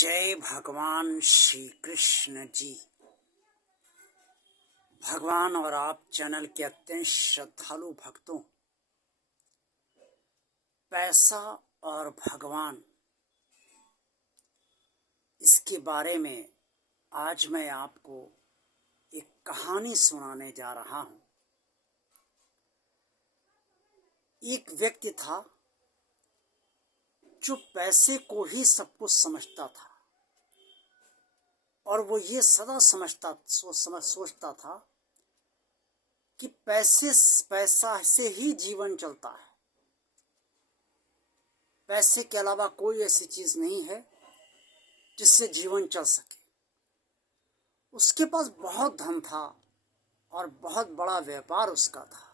जय भगवान श्री कृष्ण जी। भगवान और आप चैनल के अत्यंत श्रद्धालु भक्तों, पैसा और भगवान, इसके बारे में आज मैं आपको एक कहानी सुनाने जा रहा हूं। एक व्यक्ति था जो पैसे को ही सब कुछ समझता था और वो ये सदा सोचता था कि पैसा से ही जीवन चलता है। पैसे के अलावा कोई ऐसी चीज नहीं है जिससे जीवन चल सके। उसके पास बहुत धन था और बहुत बड़ा व्यापार उसका था।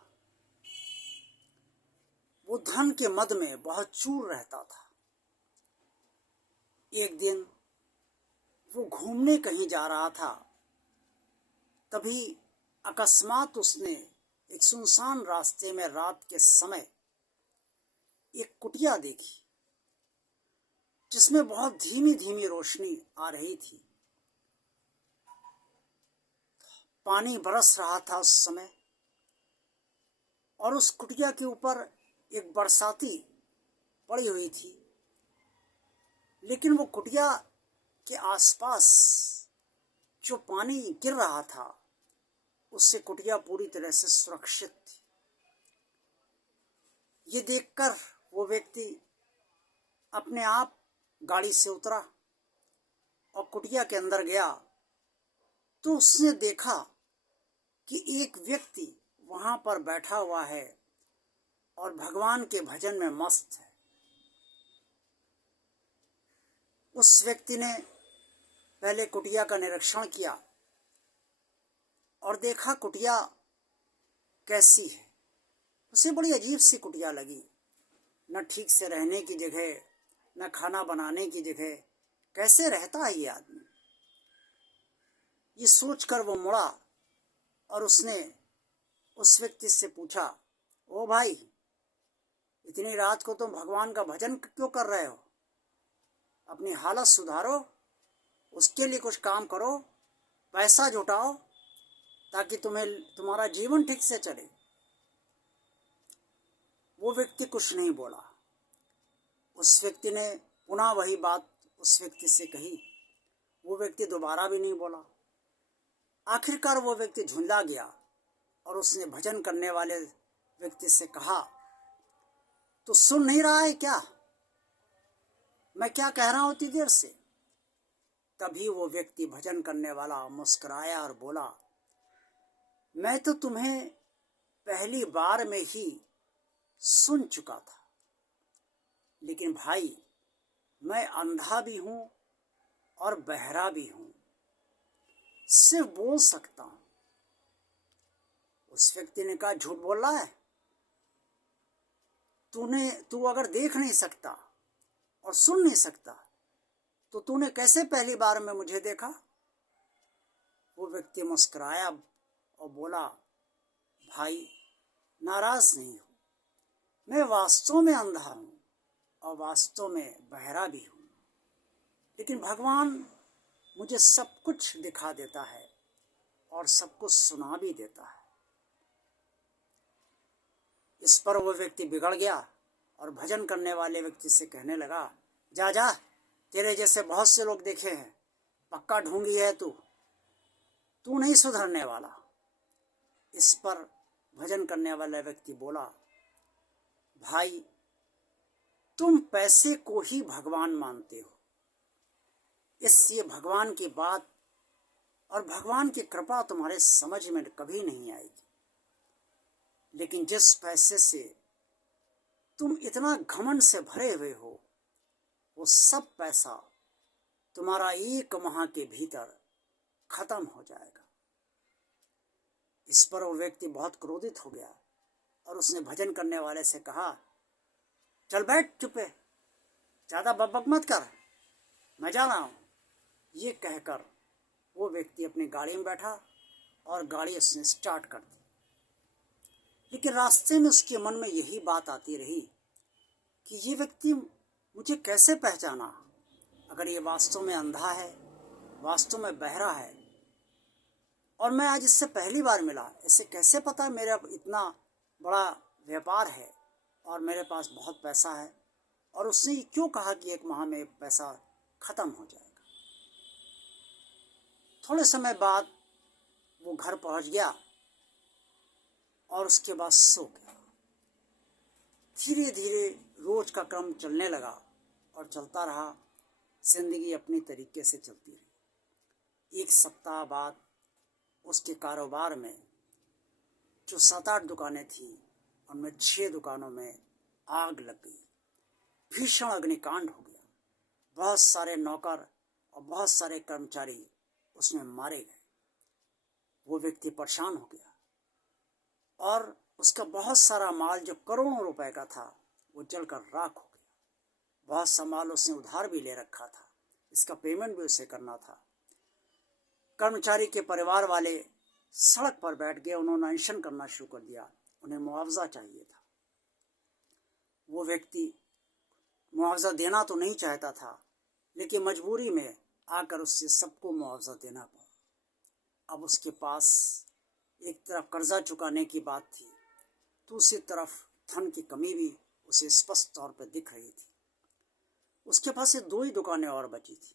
वो धन के मद में बहुत चूर रहता था। एक दिन वो घूमने कहीं जा रहा था, तभी अकस्मात उसने एक सुनसान रास्ते में रात के समय एक कुटिया देखी जिसमें बहुत धीमी धीमी रोशनी आ रही थी। पानी बरस रहा था उस समय और उस कुटिया के ऊपर एक बरसाती पड़ी हुई थी, लेकिन वो कुटिया के आसपास जो पानी गिर रहा था उससे कुटिया पूरी तरह से सुरक्षित थी। ये देखकर वो व्यक्ति अपने आप गाड़ी से उतरा और कुटिया के अंदर गया तो उसने देखा कि एक व्यक्ति वहां पर बैठा हुआ है और भगवान के भजन में मस्त है। उस व्यक्ति ने पहले कुटिया का निरीक्षण किया और देखा कुटिया कैसी है। उसे बड़ी अजीब सी कुटिया लगी, न ठीक से रहने की जगह, न खाना बनाने की जगह। कैसे रहता है ये आदमी? ये सोचकर वो मुड़ा और उसने उस व्यक्ति से पूछा, ओ भाई, इतनी रात को तुम भगवान का भजन क्यों कर रहे हो? अपनी हालत सुधारो, उसके लिए कुछ काम करो, पैसा जुटाओ ताकि तुम्हारा जीवन ठीक से चले। वो व्यक्ति कुछ नहीं बोला। उस व्यक्ति ने पुनः वही बात उस व्यक्ति से कही। वो व्यक्ति दोबारा भी नहीं बोला। आखिरकार वो व्यक्ति झुंझला गया और उसने भजन करने वाले व्यक्ति से कहा, तो सुन नहीं रहा है क्या? मैं क्या कह रहा हूं इतनी देर से? तभी वो व्यक्ति भजन करने वाला मुस्कुराया और बोला, मैं तो तुम्हें पहली बार में ही सुन चुका था, लेकिन भाई मैं अंधा भी हूं और बहरा भी हूं, सिर्फ बोल सकता हूं। उस व्यक्ति ने कहा, झूठ बोल रहा है? तू अगर देख नहीं सकता और सुन नहीं सकता तो तूने कैसे पहली बार में मुझे देखा? वो व्यक्ति मुस्कुराया और बोला, भाई नाराज नहीं हो, मैं वास्तव में अंधा हूं और वास्तव में बहरा भी हूं, लेकिन भगवान मुझे सब कुछ दिखा देता है और सब कुछ सुना भी देता है। इस पर वो व्यक्ति बिगड़ गया और भजन करने वाले व्यक्ति से कहने लगा, जा जा, तेरे जैसे बहुत से लोग देखे हैं, पक्का ढोंगी है तू नहीं सुधरने वाला। इस पर भजन करने वाला व्यक्ति बोला, भाई तुम पैसे को ही भगवान मानते हो, इसलिए भगवान की बात और भगवान की कृपा तुम्हारे समझ में कभी नहीं आएगी। लेकिन जिस पैसे से तुम इतना घमंड से भरे हुए हो, वो सब पैसा तुम्हारा एक माह के भीतर खत्म हो जाएगा। इस पर वो व्यक्ति बहुत क्रोधित हो गया और उसने भजन करने वाले से कहा, चल बैठ चुपे, ज्यादा बकबक मत कर, मैं जा रहा हूं। ये कहकर वो व्यक्ति अपनी गाड़ी में बैठा और गाड़ी उसने स्टार्ट कर दी। लेकिन रास्ते में उसके मन में यही बात आती रही कि ये व्यक्ति मुझे कैसे पहचाना अगर ये वास्तव में अंधा है, वास्तव में बहरा है, और मैं आज इससे पहली बार मिला, इससे कैसे पता मेरा इतना बड़ा व्यापार है और मेरे पास बहुत पैसा है, और उसने क्यों कहा कि 1 माह में पैसा ख़त्म हो जाएगा। थोड़े समय बाद वो घर पहुंच गया और उसके बाद सो गया। धीरे धीरे रोज का क्रम चलने लगा और चलता रहा। जिंदगी अपनी तरीके से चलती रही। 1 सप्ताह बाद उसके कारोबार में जो 7-8 दुकानें थी, उनमें 6 दुकानों में आग लग गई। भीषण अग्निकांड हो गया। बहुत सारे नौकर और बहुत सारे कर्मचारी उसमें मारे गए। वो व्यक्ति परेशान हो गया और उसका बहुत सारा माल जो करोड़ों रुपए का था वो जलकर राख हो गया। बहुत सा माल उसने उधार भी ले रखा था, इसका पेमेंट भी उसे करना था। कर्मचारी के परिवार वाले सड़क पर बैठ गए, उन्होंने अनशन करना शुरू कर दिया। उन्हें मुआवजा चाहिए था। वो व्यक्ति मुआवजा देना तो नहीं चाहता था, लेकिन मजबूरी में आकर उससे सबको मुआवजा देना पड़ा। अब उसके पास एक तरफ कर्जा चुकाने की बात थी, दूसरी तरफ धन की कमी भी उसे स्पष्ट तौर पर दिख रही थी। उसके पास ये 2 ही दुकानें और बची थी।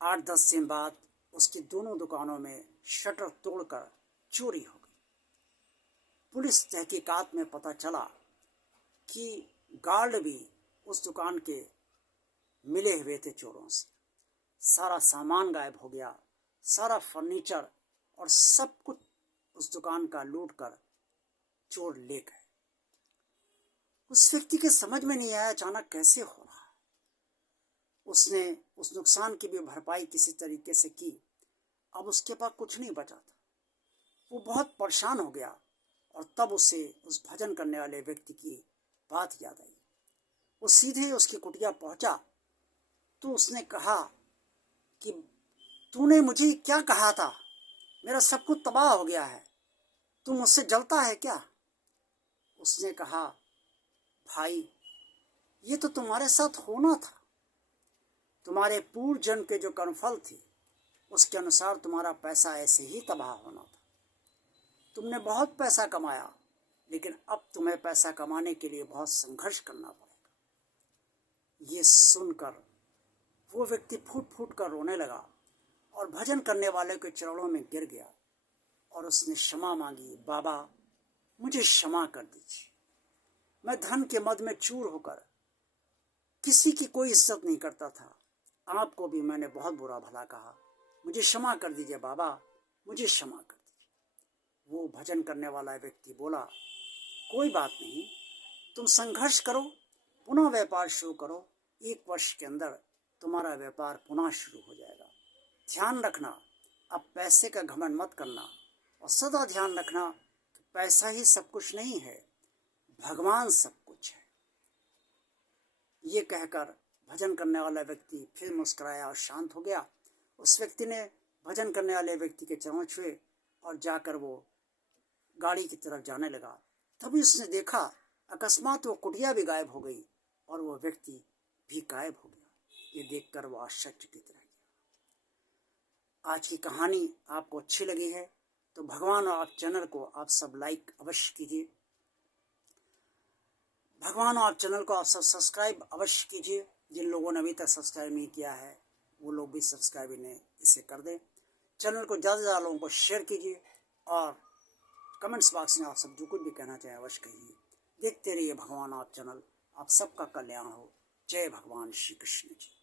8-10 दिन बाद उसकी दोनों दुकानों में शटर तोड़कर चोरी हो गई। पुलिस तहकीकात में पता चला कि गार्ड भी उस दुकान के मिले हुए थे चोरों से। सारा सामान गायब हो गया, सारा फर्नीचर और सब कुछ उस दुकान का लूट कर चोर ले गए। उस व्यक्ति के समझ में नहीं आया अचानक कैसे हो रहा। उसने उस नुकसान की भी भरपाई किसी तरीके से की। अब उसके पास कुछ नहीं बचा था। वो बहुत परेशान हो गया और तब उसे उस भजन करने वाले व्यक्ति की बात याद आई। वो सीधे उसकी कुटिया पहुंचा तो उसने कहा कि तूने मुझे क्या कहा था, मेरा सब कुछ तबाह हो गया है, तू मुझसे जलता है क्या। उसने कहा, भाई ये तो तुम्हारे साथ होना था, तुम्हारे पूर्व जन्म के जो कर्मफल थे उसके अनुसार तुम्हारा पैसा ऐसे ही तबाह होना था। तुमने बहुत पैसा कमाया, लेकिन अब तुम्हें पैसा कमाने के लिए बहुत संघर्ष करना पड़ेगा। ये सुनकर वो व्यक्ति फूट फूट कर रोने लगा और भजन करने वाले के चरणों में गिर गया और उसने क्षमा मांगी। बाबा मुझे क्षमा कर दीजिए, मैं धन के मद में चूर होकर किसी की कोई इज्जत नहीं करता था, आपको भी मैंने बहुत बुरा भला कहा, मुझे क्षमा कर दीजिए बाबा, मुझे क्षमा कर दीजिए। वो भजन करने वाला व्यक्ति बोला, कोई बात नहीं, तुम संघर्ष करो, पुनः व्यापार शुरू करो, 1 वर्ष के अंदर तुम्हारा व्यापार पुनः शुरू हो जाएगा। ध्यान रखना, अब पैसे का घमंड मत करना और सदा ध्यान रखना कि पैसा ही सब कुछ नहीं है, भगवान सब कुछ है। ये कहकर भजन करने वाला व्यक्ति फिर मुस्कुराया और शांत हो गया। उस व्यक्ति ने भजन करने वाले व्यक्ति के चरण छुए और जाकर वो गाड़ी की तरफ जाने लगा। तभी उसने देखा अकस्मात वो कुटिया भी गायब हो गई और वो व्यक्ति भी गायब हो गया। ये देखकर वो आश्चर्यचकित रह गया। आज की कहानी आपको अच्छी लगी है तो भगवान और आप चैनल को आप सब लाइक अवश्य कीजिए। भगवान और आप चैनल को आप सब सब्सक्राइब अवश्य कीजिए। जिन लोगों ने अभी तक सब्सक्राइब नहीं किया है वो लोग भी सब्सक्राइब इन्हें इसे कर दें। चैनल को ज़्यादा से ज़्यादा लोगों को शेयर कीजिए और कमेंट्स बॉक्स में आप सब जो कुछ भी कहना चाहें अवश्य कहिए। देखते रहिए भगवान आप चैनल। आप सबका कल्याण हो। जय भगवान श्री कृष्ण जी।